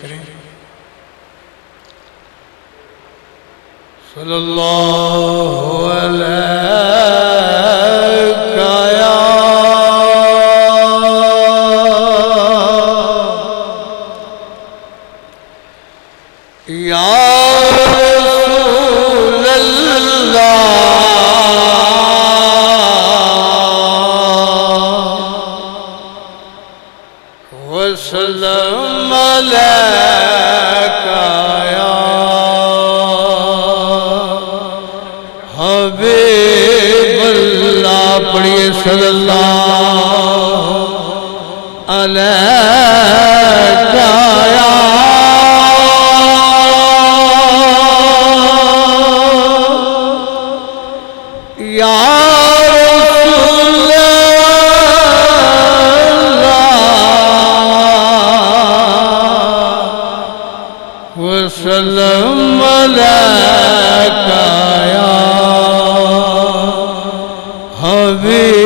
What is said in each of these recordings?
करें। सल्लल्लाहु अलैका या रसूल अल्लाह वसल्लम अलैका या हबीबल्लाह। पढ़िए सल्लल्लाहु अलैका या रसूल अल्लाह वसल्लम अलैका या हबीबल्लाह।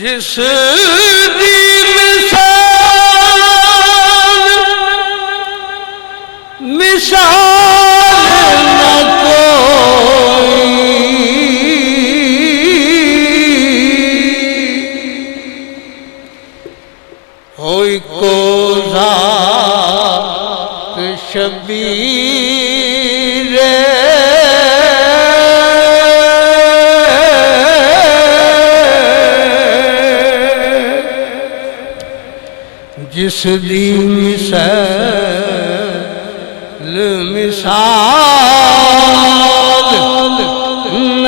जिस दी मिसाल न कोई को ज़ात शबीर जिस दी मिसाल न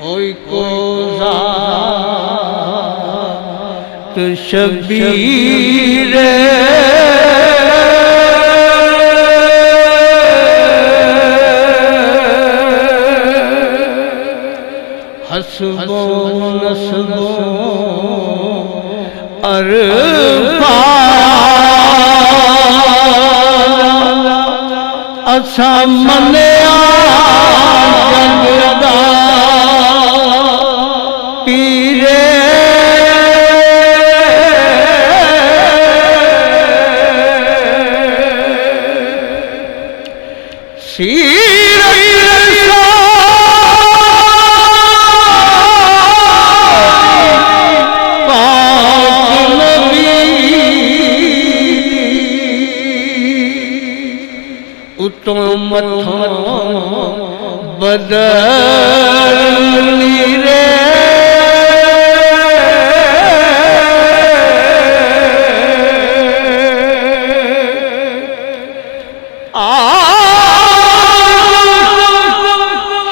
कोई को ज़ात शबीर हसबो नसबो अरफान असा मनिया जगदा पीरे तो मथों बदली रे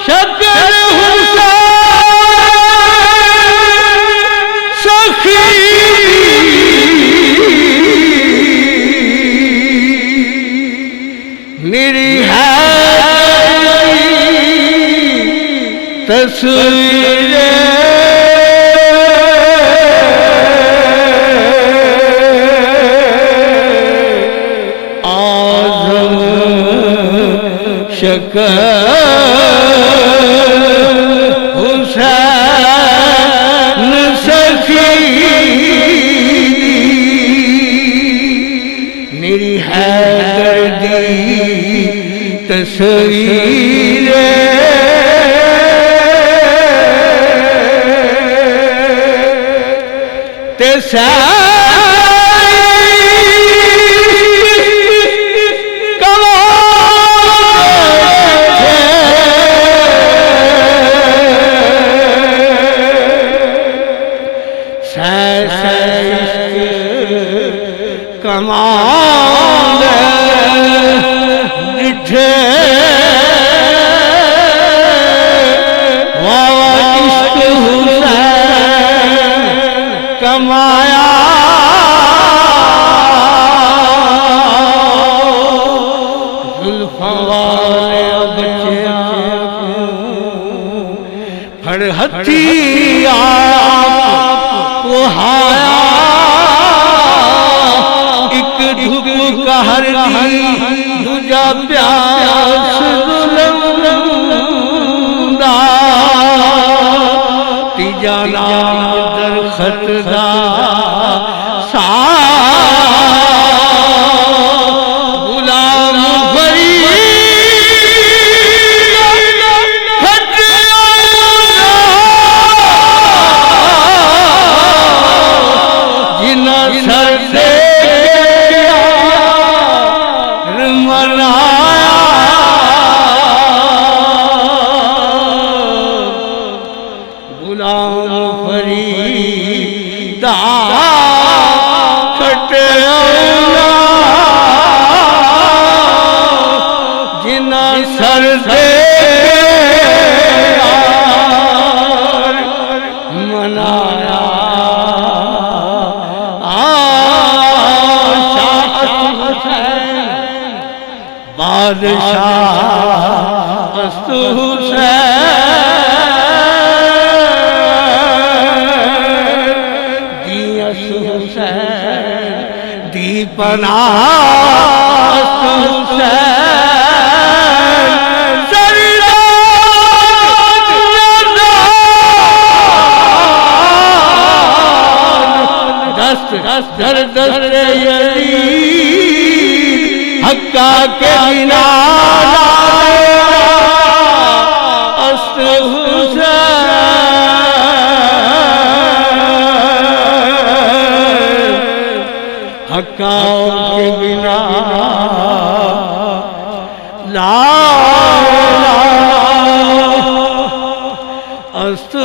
शक्कर हुसैन सखी मेरी है तस्वीर आज़म शक्कर हुसैन सखी मेरी है दर्दी तस्वीर तेसा कमाल डिठे वावा इश्क हुसैन कमाया जुल्फां वाले बच्चे फड़ हथी आपको हाया एक धुक कहर दी दूजा प्यास जुल्मदा तीजा नाम दरखत दा हक्का के बिना हक्का के बिना ला अस्त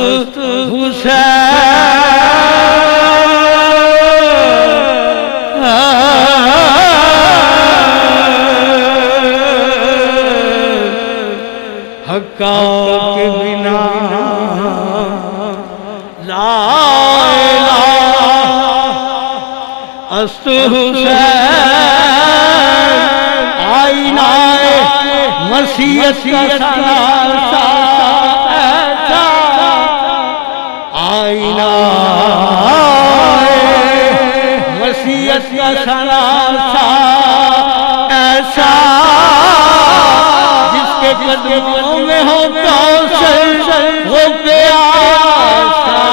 हक्का के बिना ला अस्त हुसैन आईना मसीहत का आईना मसीहत का ऐसा जिसके कदमों में हो कौशल वो प्यासा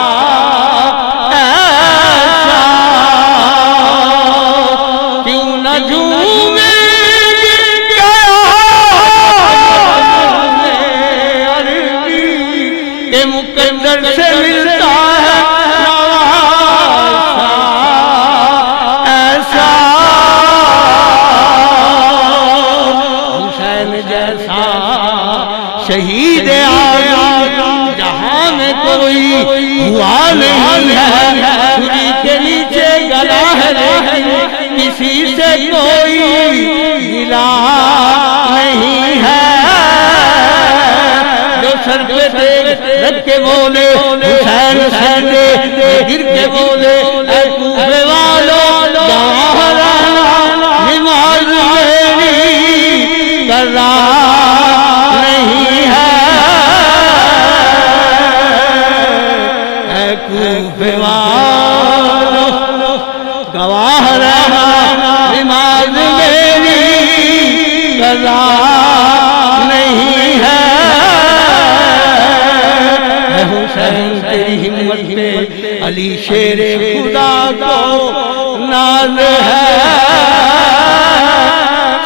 ऐसा क्यों न झूमे अरबी के मुकद्दर से मिलता है नवासा ऐसा हुसैन जैसा शहीद आया जहां में कोई हुआ नहीं है छुरी के नीचे गला है किसी से कोई गिला नहीं है जो सर पे रख के बोले हुसैन हुसैन गिर के बोले ऐ कूफे वालों नमाज मेरी करा गवाह रहना नमाज मेरी कज़ा नहीं है हुसैन तेरी हिम्मत पे अली शेरे खुदा को नाज है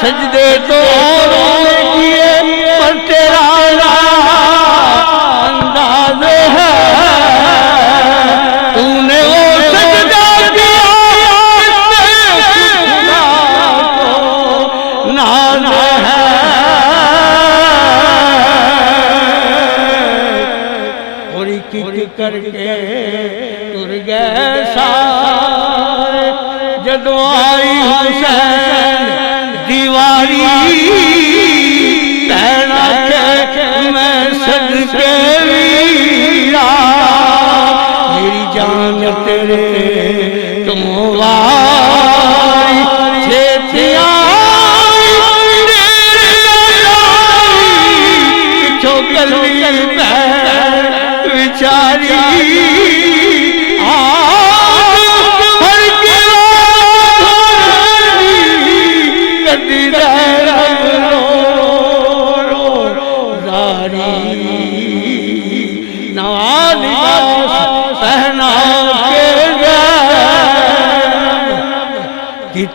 सजदे तो औरों ने किए पर तेरा अंदाज है तूने वो सजदा किया नाज है और किक करके तुर गए सारे जदों जदों आई हुसैन दीवारी कहना के मैं सदके वीरा मेरी जान तेरे तुम वारी छेतिया विचारी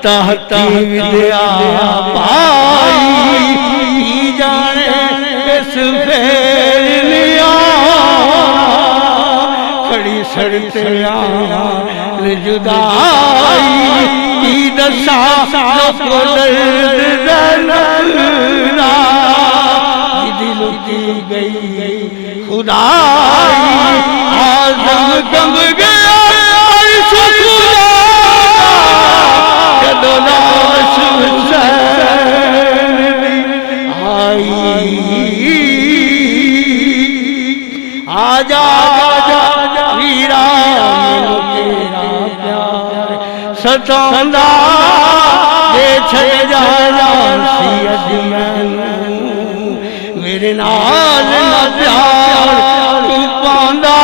ताहती विद्या पाई जाने इस फेर लिया खड़ी सड़ते जुदाई की दशा को दर्द ना दिल की गई खुदाई आज़म कब गया आजा वीरा तेरा प्यार सतांदा जे छड़ जाना सियत मैनू मेरे नाल ना प्यार तू पांदा